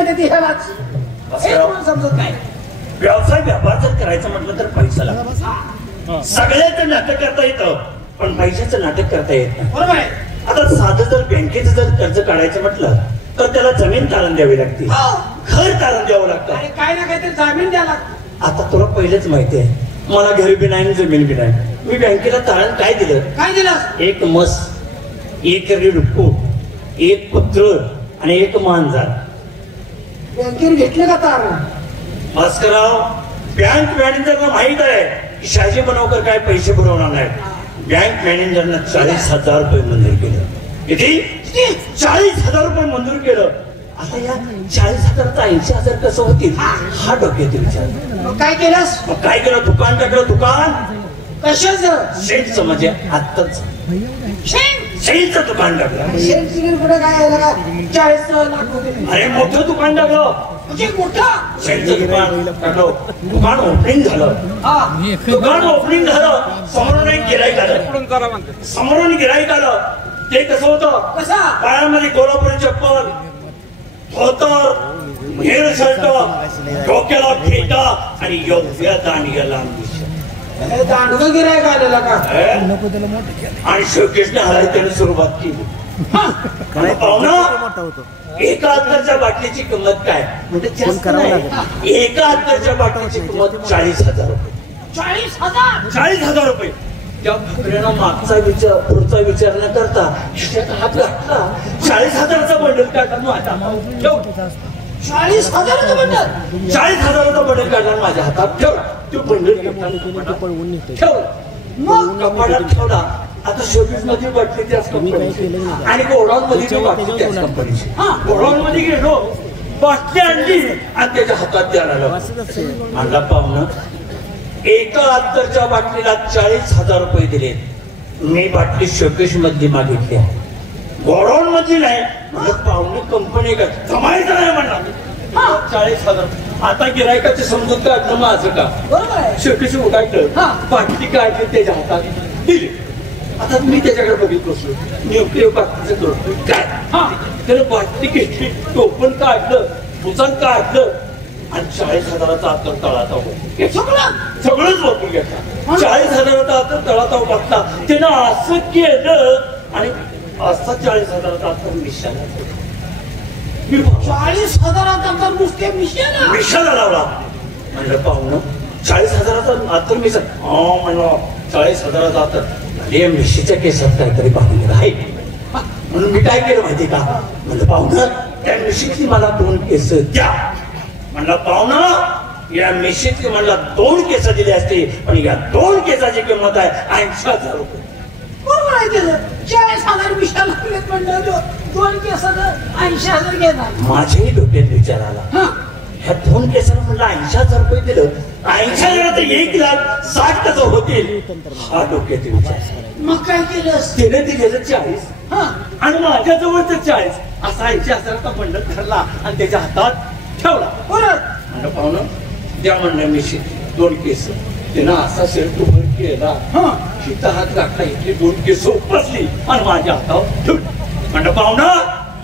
म्हणजे ती ह्यालाच समजत नाही. व्यवसाय व्यापार जर करायचं म्हटलं तर पैसा लागतो. सगळ्याचं नाटक करता येतं पण पैशाचं नाटक करता येत नाही. बरोबर आहे. आता साधं जर बँकेचं जर कर्ज काढायचं म्हटलं तर त्याला जमीन तारण द्यावी लागते, घर तारण द्यावं लागतं. काय ना काय ते जामीन द्यावं लागतं. आता तुला पहिलेच माहिती आहे मला घर बी नाही जमीन बी नाही. मी बँकेला तारण काय दिलं? काय दिलं? एक म्हस, एक रिडको, एक कुत्र आणि एक मांजर. बँकेने घेतलं का तारण? भास्करराव, बँक मॅनेजरला माहित आहे की शहाजी बनवकर काय पैसे पुरवणार नाही. बँक मॅनेजरनं 40,000 रुपये मंजूर केलं. किती? 40,000 रुपये मंजूर केलं. आता या 40,000चा 80,000 कसं होतील हा डोक्यात विचार. मग काय केलंस? मग काय केलं? दुकान टाकलं. दुकान कशाचं? शेणचं म्हणजे आत्ताच शेणचं दुकान टाकलं. शेण कुठे काय 40 लाख होते. अरे मोठं दुकान टाकलं. म्हणजे मोठं शेणचं दुकान टाकलं. दुकान ओपनिंग झालं. दुकान ओपनिंग झालं. समोरून एक गिराईक आलं. समोरून गिराईक आलं. ते कसं होतं? कसा? पायामध्ये कोल्हापुरी चप्पल, धोतर, हेअर शर्ट, डोक्याला फेटा आणि योग्य दांडियाला दांडगं गिराईक आलेला का? आणि शोकेशने हराय त्याने सुरुवात केली. एका अत्तरच्या बाटलीची किंमत काय म्हणजे जास्त नाही. एका अत्तरच्या बाटलीची किंमत 40,000 रुपये. 40,000 रुपये. त्या फकऱ्यानं मागचा विचार पुढचा विचार न करता हात घातला. 40,000चा बंडल काढला. 40,000चं बंडल. 40,000चा बंडल काढला माझ्या हातात ठेवला. तो बंडल ठेवला. मग कपाटात ठेवला. आता शोपीस मध्ये बाटली त्याच कंपनीची आणि गोडाऊन मध्ये बाटली त्याच कंपनीची. गोडाऊन मध्ये गेलो, बाटली आणली आणि त्याच्या हातात द्यायला आणला. पाहुणं एका अत्तरच्या बाटलीला 40,000 रुपये दिले. मी बाटली शोकेश मधली मागितली, गोडाऊन मधली नाही. म्हणजे पाहुणे कंपनी का जमायचं नाही म्हणणार. 40,000. आता गिरायकाची समजूत काढलं माझं का? शोकेश उठायचं, बाटली काढली त्याच्या हातात दिली. आता मी त्याच्याकडे बघित बसलो. नेमके बाटलीचं करतोय काय? त्याने बाटली घेतली, टोपण काढलं, पुचण काढलं आणि 40,000चा अत्तर तळाताव सगळंच वापरून घेतला. 40,000चा अत्तर तळाताव बसला. त्यानं असं केलं आणि असा 40,000चा अत्तर मिशाला 40,000चा नुसते मिशाला लावला. म्हणलं पाहुणं 40,000चा अत्तर मिशा. म्हणलं 40,000चा अत्तर. अरे मिशीच्या केसात काहीतरी पाहुणे आहे म्हणून मी काय केलं माहिती का? म्हणलं पाहुणं त्या मिशीतली मला 2 केस द्या. म्हणलं पाहुणं या मिशीतली मला 2 केस दिले असते पण या 2 केसाची किंमत आहे 80,000 रुपये. बरोबर आहे. 40,000 मिशा लागलेत म्हणलं 2 केसाचं 80,000 घेणार. माझ्याही डोक्यात विचार आला. ह्या 2 केसाला म्हणलं 80,000 रुपये दिलं. 80,000 1,60,000 कसं होतील हा डोक्यात विचार. मग काय केलं? त्याने दिलेलं 40 आणि माझ्या जवळचं 40 असा 80,000चा बंडल ठरला आणि त्याच्या हातात ठेवला. म्हणलं पाहुणं द्या म्हणलं मिशी 2 केस. त्यानं असा शर्ट उभं केला, हिचा हात घातला, इथली 2 केस उपसली आणि माझ्या हातावर ठेवली. म्हणलं पाहुणं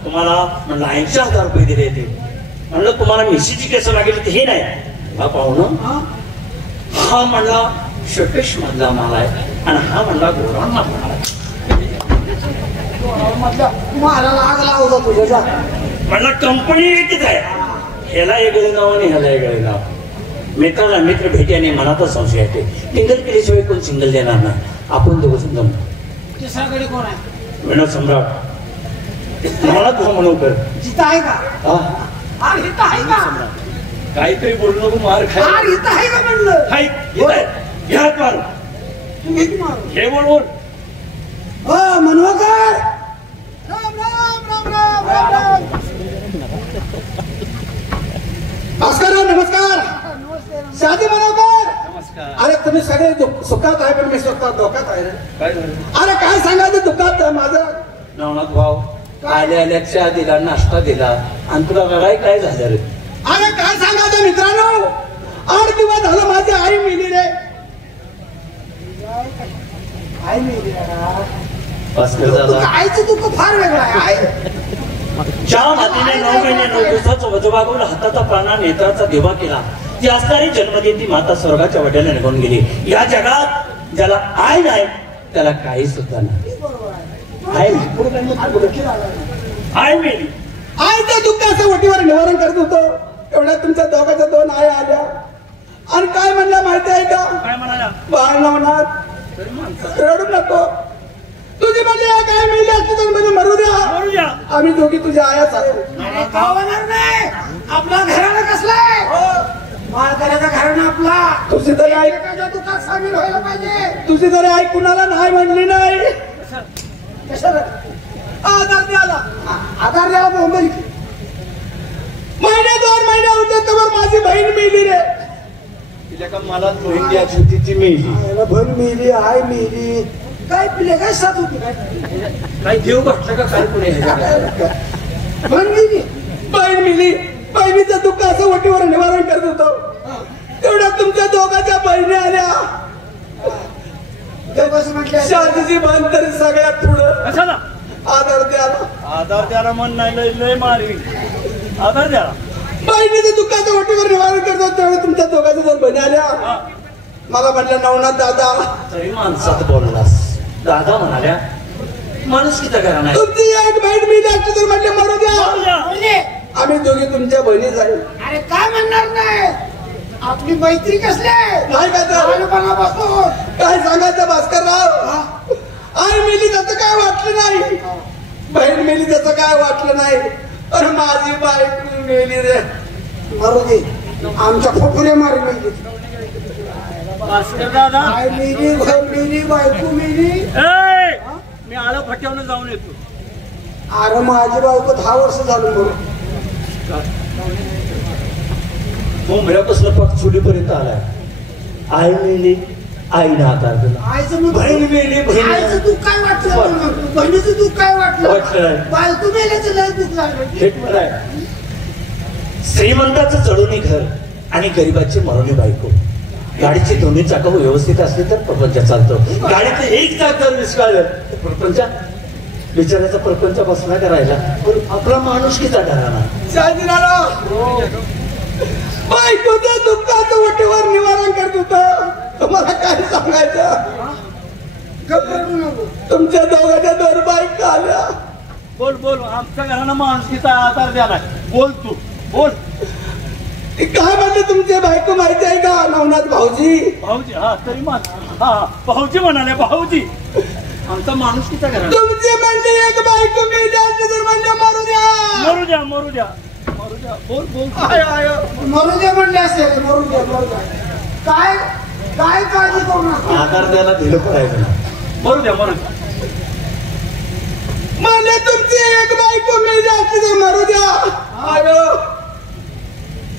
तुम्हाला म्हणलं 80,000 रुपये दिले ते. म्हणलं तुम्हाला मिशीची केस लागेल हे नाही. हा पाहुणं हा म्हणला शोकेश मधला माल आहे आणि हा म्हणला गोडाऊन मधला आहे. मला लाग लावला तुझ्या. म्हणलं कंपनी एकच आहे. ह्याला वेगळे नाव आणि ह्याला वेगळे नाव. मित्राला मित्र भेट्याने मनातच संशय येते. टिंगल केल्याशिवाय कोण सिंगल देणार नाही. आपण दोघं समजून. तिसऱ्याकडे कोण आहे? विनोद सम्राट. मला तुझं मनोकर जिथं आहे का? इथं आहे का? काहीतरी बोलू नको मार खाय. इथं आहे का म्हणलं? घ्या मार. हे बोल. मनोकर राम राम राम राम राम राम. भास्कर नमस्कार. शादी मनोकर नमस्कार. अरे तुम्ही सगळे सुखात आहे पण मी स्वतः धोक्यात आहे. अरे काय सांगायचं दुःखात माझं. नवनाथ भाऊ आल्या चहा दिला, नाश्ता दिला आणि तुला रडाय काय झालं रे? अरे काय सांगायचं मित्रांनो, 8 दिवस झालं माझी आई मेली रे. आई मेली. आईचं दुःख फार वेगळं आहे. ज्या मातीने 9 महिने 9 दिवसाचं वजोबागून हाताचा प्राणा नेत्राचा देवा केला, ती असणारी जन्मदिन माता स्वर्गाच्या वड्याने निघून गेली. या जगात ज्याला आय नाही त्याला काही सुद्धा नाही. आय मेली. आईच्या दुःखाचं वटीवर निवारण करत होतो. एवढ्या तुमच्या दोघांच्या 2 आई आल्या आणि काय म्हणलं माहिती आहे का? काय म्हणाला? बाळ नवनाथ रडू नको. तुझी म्हणजे काय मिळली असती तर म्हणजे मरू द्या. आम्ही दोघी तुझ्या आयाच आहोत. नाही आपला घराणं कसलाय? माळकऱ्याचा घराणं आपला. तुझी तरी आई दुकान सामील व्हायला पाहिजे. तुझी तरी आई कुणाला नाही म्हणली नाही. कशाला आधार द्याला आधार द्यायला मुंबई महिने 2 महिने होते तेव्हा माझी बहीण मिली रे. तिला का मला बहीण द्यायची होती ती मिळली. बहीण मिली आई मिली काय पिले काय साथ होती काय काही देव घटलं का काय पुढे? बहीण मिली बहीण मिली. बहिणीचं दुःख असं वटीवर निवारण करत होतो. तेवढ्या तुमच्या दोघांच्या बहिणी आल्या. देवच म्हटलं शांतीची बांध तरी सगळ्यात पुढं कशाला? आधार द्याला. आधार द्याला मन नाही लय मारवी. आधार द्याला. बहिणीचं दुःखाचं वटीवर निवारण करतो. तेवढ्या तुमच्या दोघांच्या 2 बहिणी आल्या. मला म्हटलं नवनाथ दादा. तरी माणसात बोललास. दादा म्हणाल्या माणूस किती करा नाही. तुमची एक बहीण मिली असती तर म्हटलं मरू द्या. आम्ही दोघी तुमच्या बहिणी जाईल. अरे काय म्हणणार नाही. आपली मैत्री कसली आहे? नाही का तर लहानपणापासून काय सांगायचं भास्करराव? आई मिली त्याचं काय वाटलं नाही. बहीण मिली त्याचं काय वाटलं नाही. अरे माझी बायको मिली रे. मरू दे. आमच्या फुफुरे मारी मिली. भास्कर दादा आई मिली घर मिली बायको मिली. मी आळं फट्यावून जाऊन येतो. अरे माझी बायको 10 वर्ष झाली म्हणून मुंबईपासून फक्त चुलीपर्यंत आलाय. आई मेली आईने आधार दिला. आईचं बहीण मेली बहीण. आईचं दुःख काय वाटलं? बहिणीचं दुःख काय वाटलं वाटलं? नाही. बायको मेल्याचं लय दुःख लागलं. थेट म्हणाय श्रीमंताचं चढवणी घर आणि गरिबाची मरवणी बायको. गाडीची दोन्ही चाकं व्यवस्थित असली तर प्रपंच चालतो. गाडीचं एक चाक जर विस्कळलं तर प्रपंच बिचाराचा प्रपंच बसला करायला. पण आपला माणूस किती घराणा. बायकोच्या दुःखाचं वटीवर निवारण करत होतं. तुम्हाला काय सांगायचं? तुमच्या दोघांच्या 2 बायका आल्या. बोल बोल. आमच्या घराणा माणूस किती आधार द्याला. बोल तू बोल. काय म्हणते तुमचे बायको माहिती आहे का? नवनाथ भाऊजी. भाऊजी. हा तरी हा भाऊजी म्हणाले. भाऊजी आमचा माणूस किती घराणा. तुमची म्हणली एक बायको मिळली असली तर म्हणजे मरू द्या. मरू द्या मरू द्या मरू द्या. बोल बोल. मरू दे म्हणले असेल. मरू द्या मरू द्या. काय काय काळजी करू नका. आधार द्यायला दिलं पडायचं ना. मरू द्या मरू द्या. म्हणले तुमची एक बायको मिळली असली तर मरू द्या.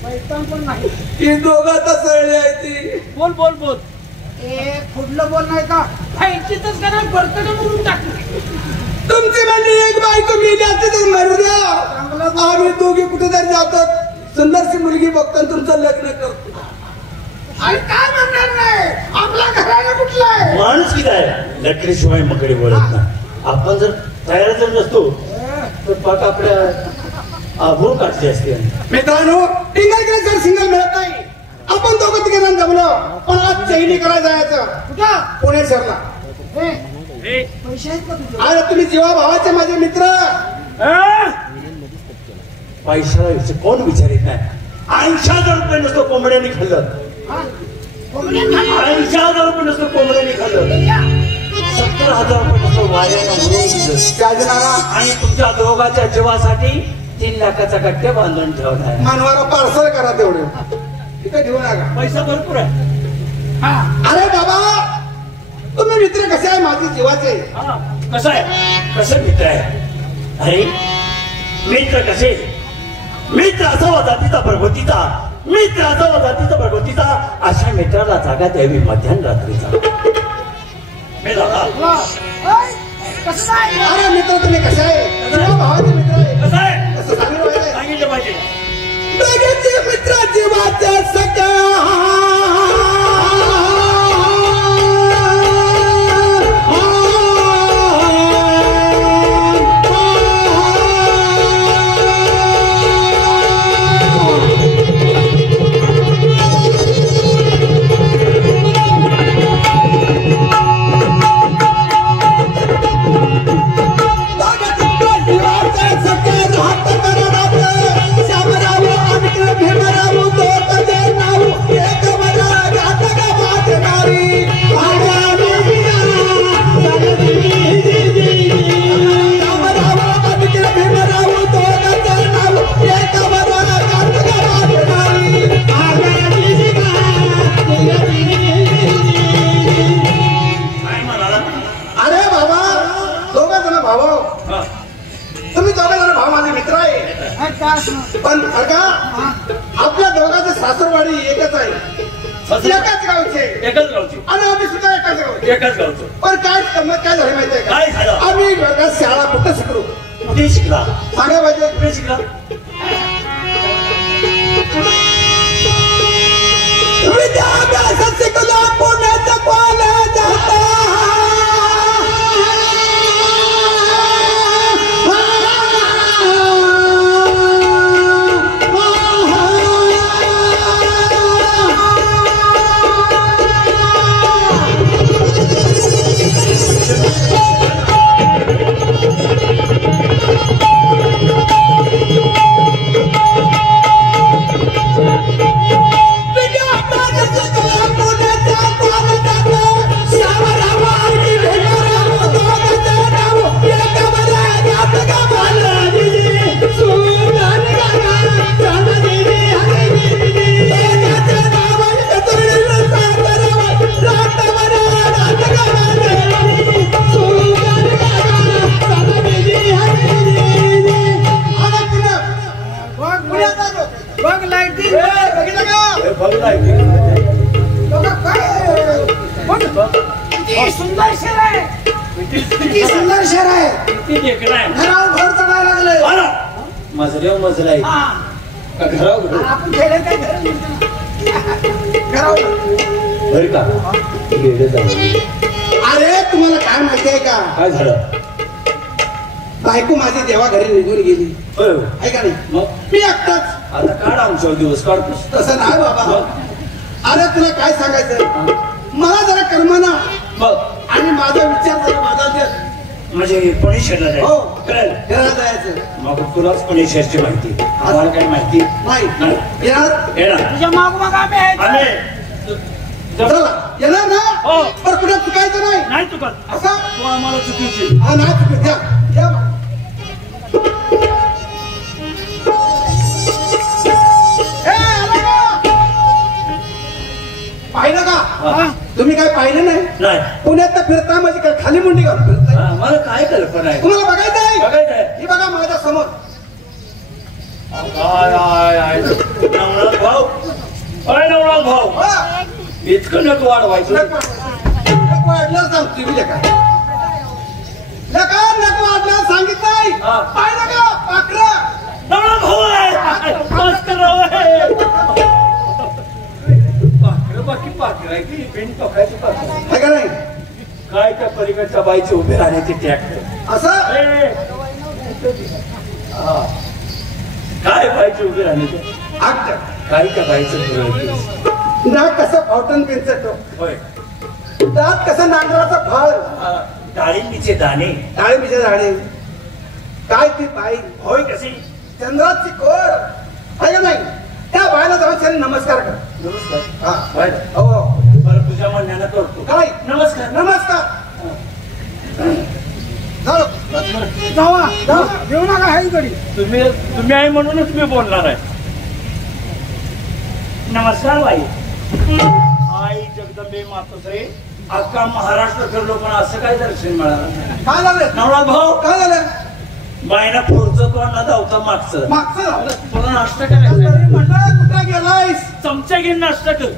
पैसा पण नाही. ही दोघांचा सळली आहे ती. बोल बोल बोल. पुढलं बोल नाही का? फायटीतच का नाही बरकडे म्हणून टाकलं. तुमची म्हणली एक बायको मिळली असली तर मरू द्या. आम्ही दोघी कुठेतरी जातो. सुंदरशी मुलगी बघतो तुमचं लग्न करतो. अरे काय म्हणणार नाही. आपला घराला कुठला आहे? माणूस किती आहे. लटकेशिवाय मकडे बोलत नाही. आपण जर तयार जर नसतो तर पाक आपल्या आभूळ काढली असते. मित्रांनो टिंगल जर सिंगल मिळत नाही. आपण दोघं तिघे जमलो. पण आज चैनी करायला जायचं. कुठं? पुणे शहरला. पैसे आहेत का तुझे? अरे तुम्ही जीवा भावाचे माझे मित्र. पैशाला कोण विचारित नाही. 80,000 रुपये नसतो कोंबड्यांनी खाल्लं. 80,000 रुपये नसतो कोंबड्यांनी खाल्लं. 70,000 रुपये नसतो वाऱ्यानं उडवून दिलं. आणि तुमच्या दोघांच्या जीवासाठी 3 लाखाचा गट्ट्या बांधून ठेवला. मानवाला पार्सल करा तेवढे. तिथे ठेवू नका. पैसा भरपूर आहे. अरे बाबा तुम्ही मित्र कसे आहे माझे जीवाचे. कसं आहे. कसं मित्र आहे. अरे मित्र कसे. मित्र असावा जातीचा भगवतीचा. मित्र असावा जातीचा भगवतीचा. अशा मित्राला जागा द्यावी मध्यान रात्रीचा. कसं आहे? अरे मित्र तुम्ही कसे आहे. जीवा भावाचे मित्र आहे. कसं आहे. असं सांगितलं पाहिजे. दोघांचे मित्र जीवाचे सख्या. सासरवाडी एकच आहे, एकाच गावचे आणि आम्ही सुद्धा एकाच गावचे. पण काय गंमत काय झाली माहितीये का? काय झालं? आम्ही वेगळ्या शाळा कुठं शिकलो? कुठे शिकला? सांगा पाहिजे. कुठे शिकला? विद्याभ्यासात शिकलो पुण्याच्या कॉलेजात. सुंदर शहर आहे, किती सुंदर शहर आहे. घरावर घर चढायला लागले. मजल्यावर मजला आहे का घरावर? आपण खेळले काय घरावर बरं का? गेले जाऊ. अरे तुम्हाला काय माहिती आहे का? काय झालं? बायको माझी देवा घरी निघून गेली आहे का नाही? मग मी एकटाच. आता काढ आमच्यावर दिवस काढतोस. तसं नाही बाबा. अरे तुला काय सांगायचं, मला जरा कर्मना मग आणि माझा विचार जरा बदलते. म्हणजे पुणेश्वरला जायचं. हो कळलं? फिरायला जायचं. मग तुलाच पुणेश्वरची माहिती, आम्हाला काही माहिती नाही येणार. येणार तुझ्या माग मग आम्ही आहे. चला येणार ना. हो. पण कुठे चुकायचं नाही. नाही चुकत. असं तू आम्हाला चुकीची. हा नाही चुकत. द्या द्या. पाहिलं का? हा. तुम्ही काय पाहिलं नाही? नाही. पुण्यात तर फिरता म्हणजे काय खाली मुंडी घालून फिरताय? हा, मला काय कल्पना आहे? तुम्हाला बघायचं आहे? बघायचंय. ही बघा माझ्या समोर. नवनाथ भाऊ, अय नवनाथ भाऊ, हा. इतकं नक वाढवायचं. नक वाढलं सांगतो मी लेका. लेका नक वाढलं सांगितलं नाही. हा. पाहिलं का? पाखरं. नवनाथ भाऊ आहे. मस्त राव आहे. पाखरं बाकी पाखरं आहे की पेन टोकायची पाखरं आहे का नाही? काय त्या पलीकडच्या बाईचे उभे राहण्याचे ट्रॅक्टर. असं काय बाईचे उभे राहण्याचे आगतं. काय त्या बाईचं फिरवते. नाक कसं फावटन पेनचं टोक. होय. दात कसं नांगराचं फळ. डाळिंबीचे दाणे. डाळिंबीचे झाडे. काय ती बाई होय कशी? चंद्राची कोर आहे का नाही? त्या बायला जरा नमस्कार कर. नमस्कार. हा. बाय. हो बरं तुझ्या म्हणण्यानं करतो. काय? नमस्कार. नमस्कार. चलो. जावा जावा घेऊ नका हाय घडी. तुम्ही आहे म्हणूनच मी बोलणार आहे. नमस्कार बाई. आई जगदंबे मातोश्री, अख्खा महाराष्ट्र फिरलो पण असं काय दर्शन मिळालं? काय झालं? नवनाथ भाऊ, काय झालं? बाईना पुढचं तो ना धावता मागचं. मागचं झालं. तुला नाश्ता करायचा. तरी म्हणलं कुठं गेलायस? चमचा घेऊन नाश्ता कर.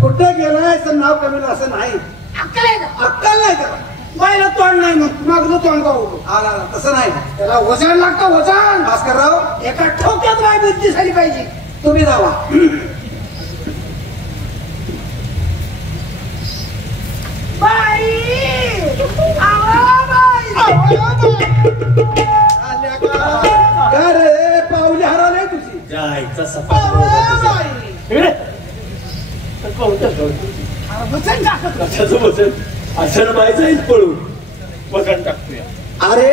कुठं गेलायस नाव कमी असं नाही. अक्कल आहे का? अक्कल नाही त्याला. बायला तोंड नाही मग मागलं तोंड का उडू. आला तसं नाही. त्याला वजन लागतं वजन. भास्करराव एका ठोक्यात बाय बुद्धी झाली पाहिजे. तुम्ही जावा. बाई आवा बाई. आल्या का? का रे पावली हरवली तुझी? जायचा आवा बाई. वजन टाकत कशाचं वचन? अशानं बाई जाईल पळून. वचन टाकतोय. अरे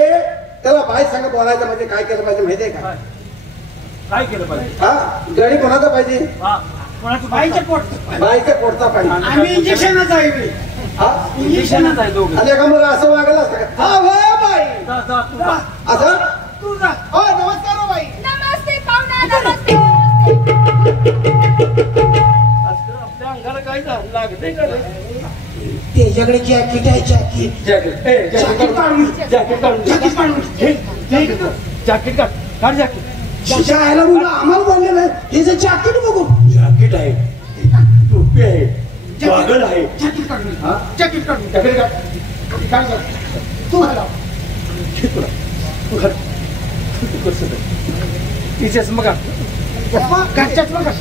त्याला बाई सांग बोलायचं म्हणजे काय केलं पाहिजे माहितीये का? काय केलं पाहिजे? हा गडी कोणाचा पाहिजे? कोणाचं? बाईच्या पोट. बाईचा पोटचा पाहिजे. आम्ही इंजेक्शनच आहे. हा इंजेक्शनच आहे दोघं. आल्या का मग असं वागलं असतं का? हा होय बाई. जा, जा, तू जा. असं तू जा. हो नमस्कार हो बाई. नमस्ते पाहुणा नमस्ते. आजकाल आपल्या अंगाला काय लागतंय का रे? त्याच्याकडे जॅकेट आहे जॅकेट. जॅकेट. जॅकेट काढून. जॅकेट काढून. जॅकेट काढून. जॅकेट काढ. काढ जॅकेट. त्याच्या आईला मुलं आम्हाला बोललेलं आहे हे जे जॅकेट बघू जॅकेट आहे, टोपी आहे, गॉगल आहे. जॅकेट काढून हा? जॅकेट काढून जॅकेट का? काय झालं तू घाला घे तुला. तू घाल. तू कसं काय? ती चष्मा का? घरच्याच बघा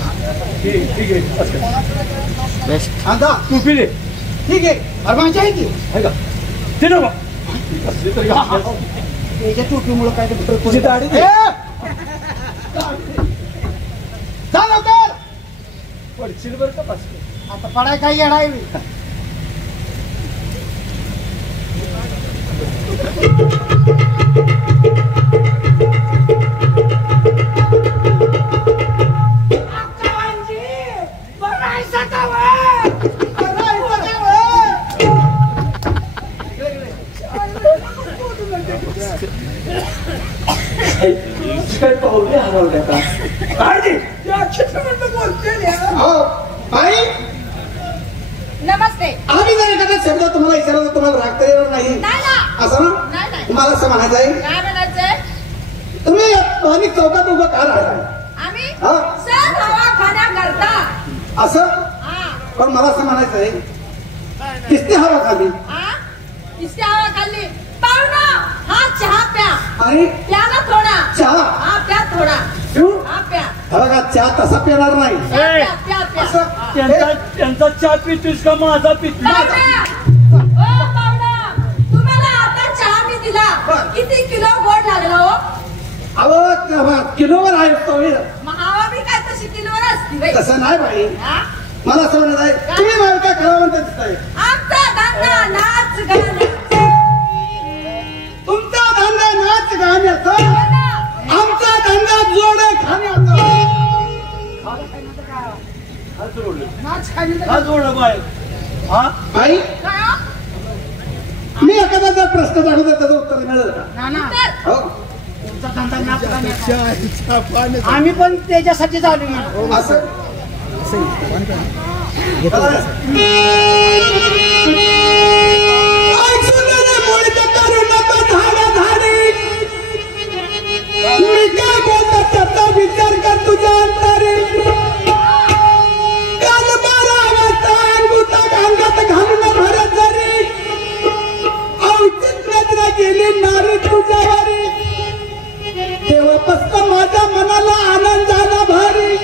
ठीक आहे. असं कर. आता टोपी दे. ठीक आहे अरे माझी आहे की आहे का? दे ना बा. कसली तरी घाल. त्याच्या टोपीमुळे काय ते तुझी दाढी दे. जा लवकर पडशील बरं का पास. आता पडाय काय येणार आहे काय पाहुणे हरवल्या का? काय ते? हो बाई नमस्ते. आम्ही जर एखादा शब्द तुम्हाला विचारला तुम्हाला राग तर येणार नाही नाही ना. असं ना नाही नाही. तुम्हाला असं म्हणायचं आहे काय म्हणायचंय? तुम्ही पाणी चौकात उभं का राहिला आम्ही हा? सर दवाखान्याकरता. असं हा पण मला असं म्हणायचं आहे किस्ती हवा खाली हा इसके हवा खाल्ली. पाहुणा हा चहा प्या. आणि प्या ना थोडा. चहा हा प्या थोडा. पिऊ हा प्या. हा बघा चहा तसा पिणार नाही प्या प्या प्या. असं हा. त्यांचा चहा पितोस का माझा पितोस? पाहुणा. ओ पाहुणा, तुम्हाला आता चहा मी दिला. बरं. किती किलो गोड लागला हो? अहो किलोवर आहे तो महावा बी काय तशी किलोवर असती बाई. तसं नाही बाई हा? मला असं म्हणत आहे तुम्ही मला काय खरं म्हणता दिसताय आमचा धंदा नाच गाण्याचा. तुमचा धंदा नाच गाण्याचा हो ना? आमचा धंदा जोडे खाण्याचा नाच खाली हा जोड बाय. हा आई काय हो? मी एखादा जर प्रश्न दाखवतो त्याचं उत्तर मिळेल का नाना तर हो तुमचा धंदा नाच गाण्याचा. आम्ही पण त्याच्यासाठी झालो म्हणून असं मी काय बोलतो त्याचा विचार कर तुझ्या अंतरी काल 12 वाजता अंगुठा अंगात घालून भरत जरी औचित नजरा गेली नारी तुझ्यावरी तेव्हापासून माझ्या मनाला आनंद झाला भारी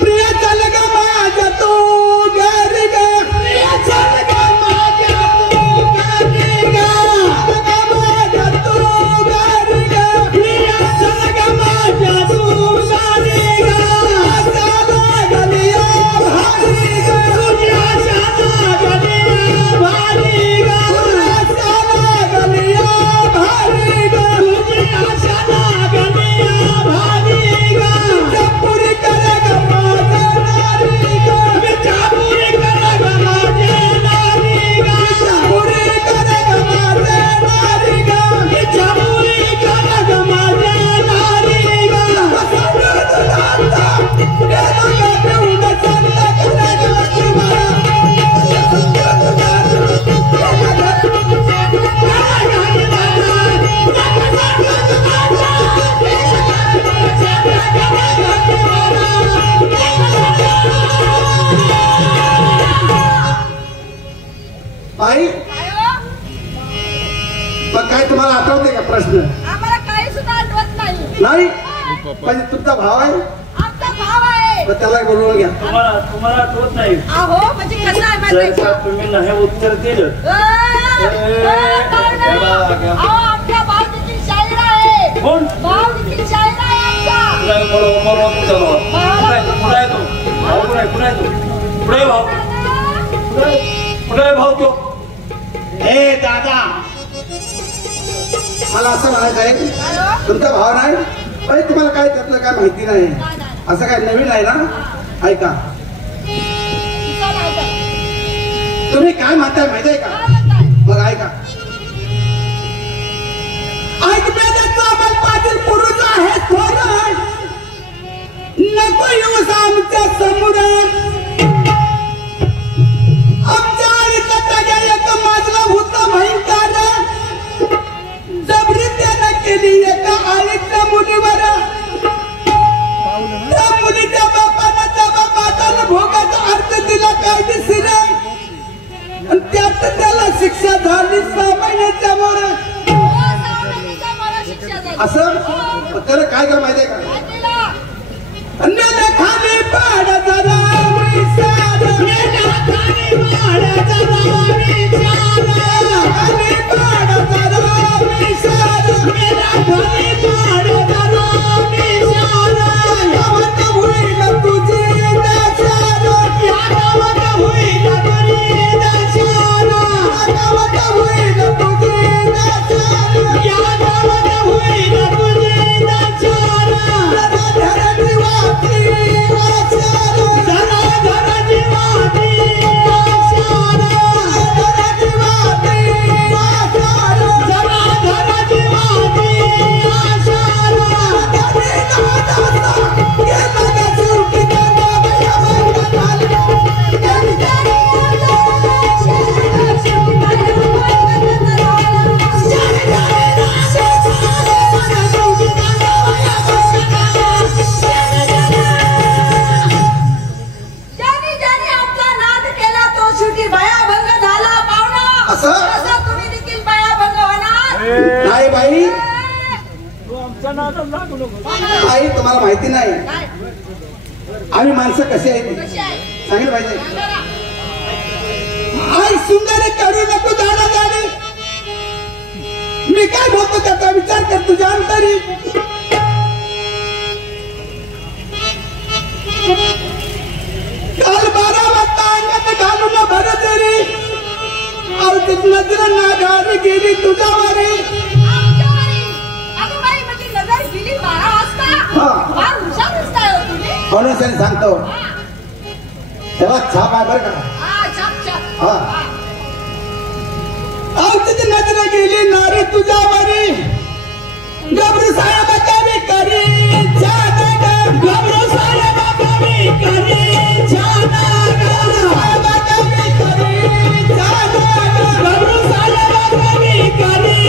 प्रिय चल ग माझ्या तू घरी ग प्रिय चल ग माझ्या तू घरी ग माझ्या तू घरी ग प्रिय चल ग माझ्या तू घरी ग साला गलिया भारी ग तुझ्या साला गलिया भारी ग साला गलिया भारी ग तुझ्या साला गलिया भारी ग चपुरी करे ग माझ्या नारी ग चपुरी करे ग माझ्या नारी ग चपुरी करे ग माझ्या नारी ग चपुरी करे ग माझ्या नारी ग बाई काय हो? मग काय तुम्हाला आठवते का प्रश्न आम्हाला काही सुद्धा आठवत नाही. नाही म्हणजे तुमचा भाव आहे आमचा भाव आहे. मग त्याला बोलवून घ्या तुम्हाला आठवत नाही. अहो म्हणजे कसं आहे जर माहिती का आहे तुम्ही नाही उत्तर दिलं का? अहो आमचा भाव देखील शाहीर आहे. कोण? भाव देखील शाहीर आहे आमचा. पुढे भाव तो. हे दादा मला असं म्हणायचं आहे काय हो? तुमचा भाव नाही पण तुम्हाला काय त्यातलं काय माहिती नाही असं काय नवीन आहे ना ऐका तुमचा माहित आहे. तुम्ही काय म्हणताय माहिती आहे का काय म्हणताय? मग ऐका ऐकण्याचा अमल पाटील पुरुष आहे थोर नको येऊस आमच्या समोर आमच्या आईचा जाग्या एक माझला होता भयंकर जबरी त्यानं केली एका आईचं मुलीवर त्या मुलीच्या बापानं त्या बापाला भोगाचा अर्थ दिला कायदेशीर आणि त्यात त्याला शिक्षा झाली 6 महिन्याच्या वर असं त्याला काय का माहितीये का खाली पाड जरा विचार खाली पाड जरा विचार खाली पाड जरा विचार खाली पाड जरा विचार गावात होईल तुझी दशार या गावात होईल तुझी दशार गावात होईल तुझी दशार या गावात होईल तुझी दशार जरा जीवाची आशार जरा जीवाची आशार जरा जीवाची आशार जरा जीवाची आशार नाही बाई आई तुम्हाला माहिती नाही आम्ही माणसं कशी आहेत सांगितलं पाहिजे आई सुंदर करू नको दादा दाडी मी काय बोलतो त्याचा विचार कर तुझ्या अंतरी काल 12 वाजता अंगात घालून भर तरी नजर नागारी गेली तुझ्यावरी म्हणून सांगतो तेव्हा छाप आहे बरं का तिची नजर गेली नारी तुझ्यावरी गबरू साहेबाचा मी करी गबरू साहेबाचा मी करी साहेबाचा मी करी गबरू साहेबाचा मी करी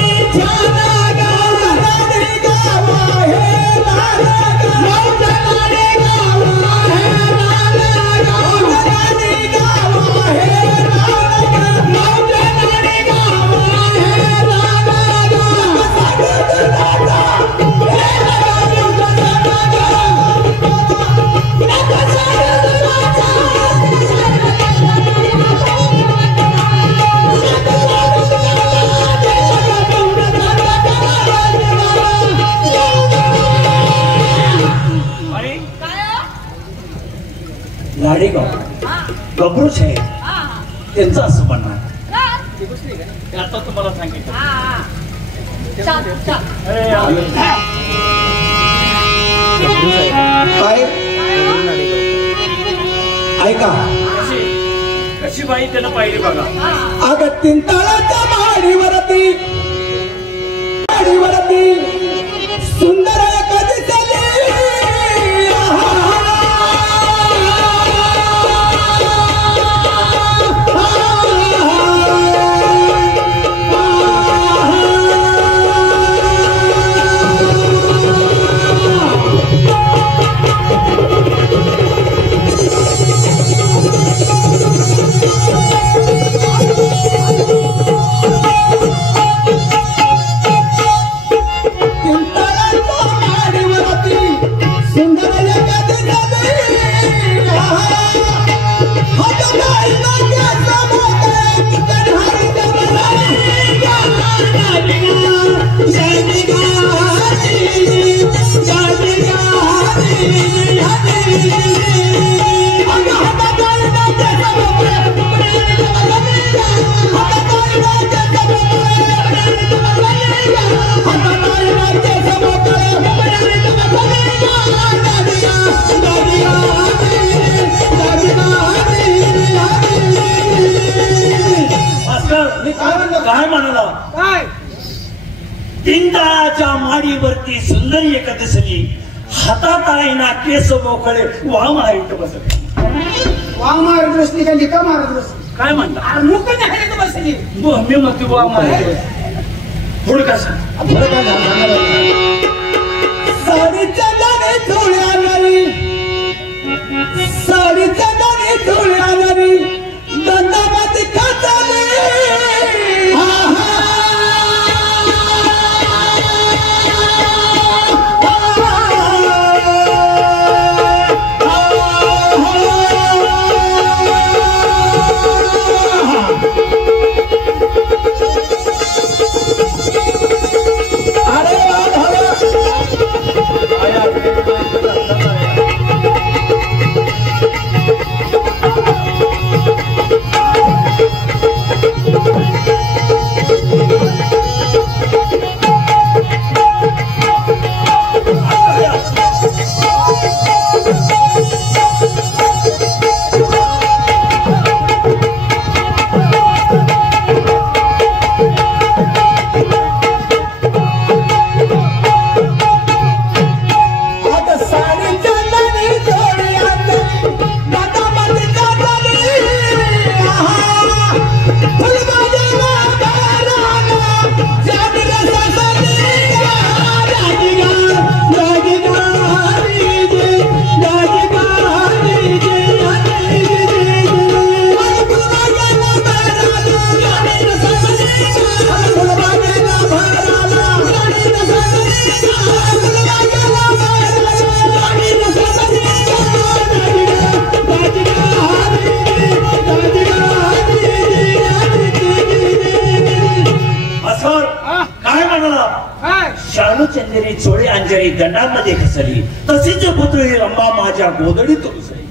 गबरू साहेब त्यांचं असं म्हणणं आता तुम्हाला सांगितलं ऐका कशी बाई त्याला पाहिली बघा अगं 3 ताळाच्या माडीवरती सुंदर कधी चालली काय म्हणाला काय 3 ताळाच्या माडीवरती सुंदरी एक दिसली हातात आहे ना केस मोकळे वाम आहे बसले वाम मारत बसली का लिका मारत बसली काय म्हणता मुक्त नाही बसली मी म्हणते वाम मारत पुढे कसं साडी चंदने चोळ्या नवी साडी चंदने चोळ्या नवी दंडामध्ये खचली चंदेरी चोळे अंजरी दंडामध्ये खचली तशीच पुतळी रंबा माझ्या गोदडीत रुजली.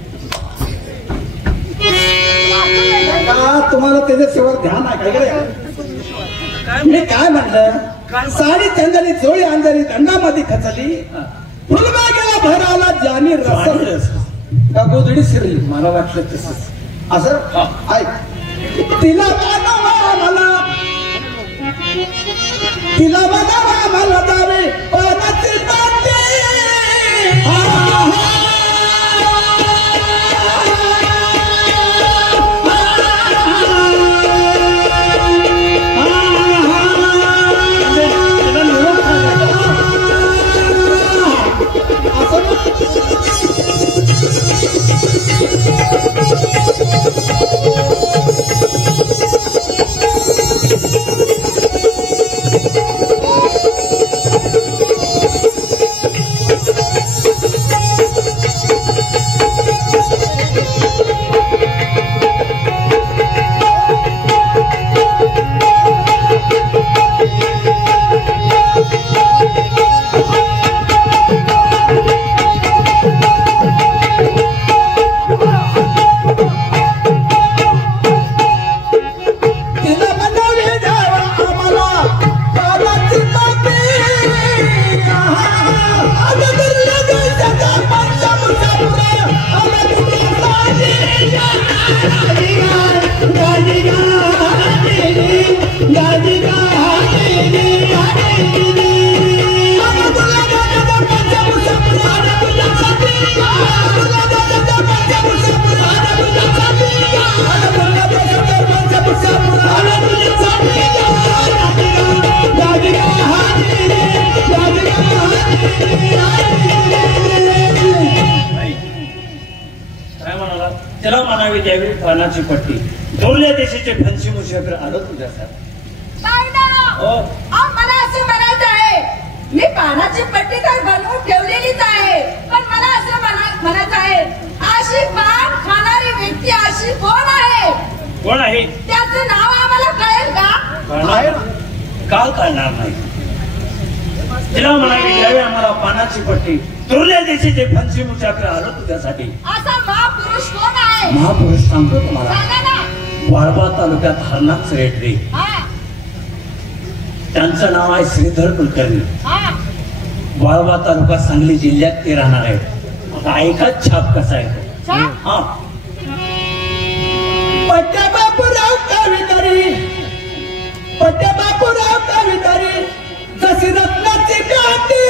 तुम्हाला त्याच्याशिवाय ध्यान आहे काय? मी काय म्हणलं? साडी चंदनी चोळी अंजरी दंडामध्ये खचली फुलबागेला भराला जानी रस का गोदडी शिरली. मला वाटलं तसंच असं ऐक. तिला बनवा मला तिला बनवा मला दावे पानाची पाते त्याला म्हणावी द्यावी पानाची पट्टी दोरल्या देशाचे फंशी मुशाफिर आलं तुझ्यासाठी. मला असं म्हणायचं आहे मी पानाची पट्टी तर बनवून ठेवलेलीच आहे पण मला असं म्हणायचं आहे अशी पान खाणारी व्यक्ती अशी कोण आहे? कोण आहे त्याचं नाव आम्हाला कळेल का? का कळणार नाही. तिला म्हणावी द्यावी आम्हाला पानाची पट्टी दोरल्या देशाचे फंशी मुशाफिर आलं तुझ्यासाठी. असा महापुरुष कोण आहे? महापुरुष सांगतो तुम्हाला. सांगा ना. वाळवा तालुक्यात हरनाथ रेड्डी त्यांचं नाव आहे श्रीधर कुलकर्णी. वाळवा तालुका सांगली जिल्ह्यात ते राहणार आहे. ऐकाच छाप कसा आहे. हा पट्ट्या बापूराव कवितरी पट्ट्या बापूराव कवितरी जशी रत्नाची काठी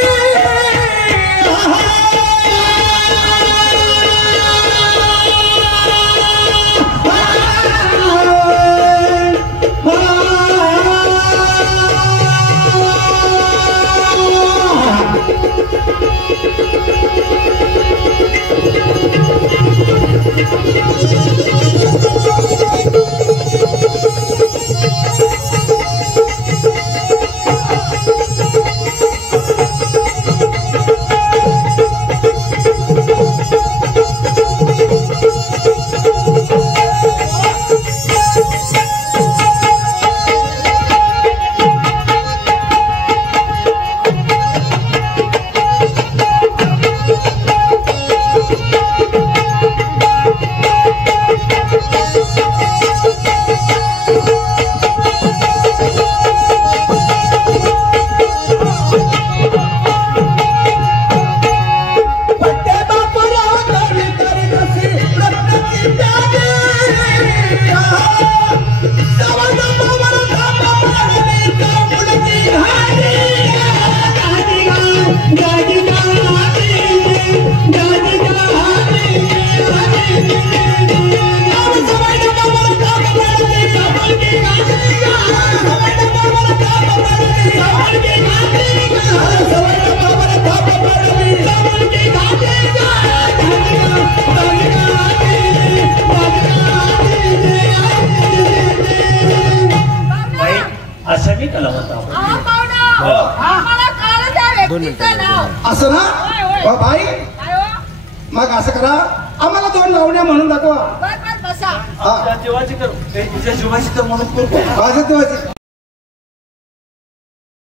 व्यक्तीचं नाव. असं ना होय, होय. वा बाई काय हो? मग असं करा आम्हाला 2 लावण्या म्हणून दाखवा. बर बर बसा. हा त्या जीवाची कर तुझ्या जीवाची तर म्हणून करू. माझ्या देवाची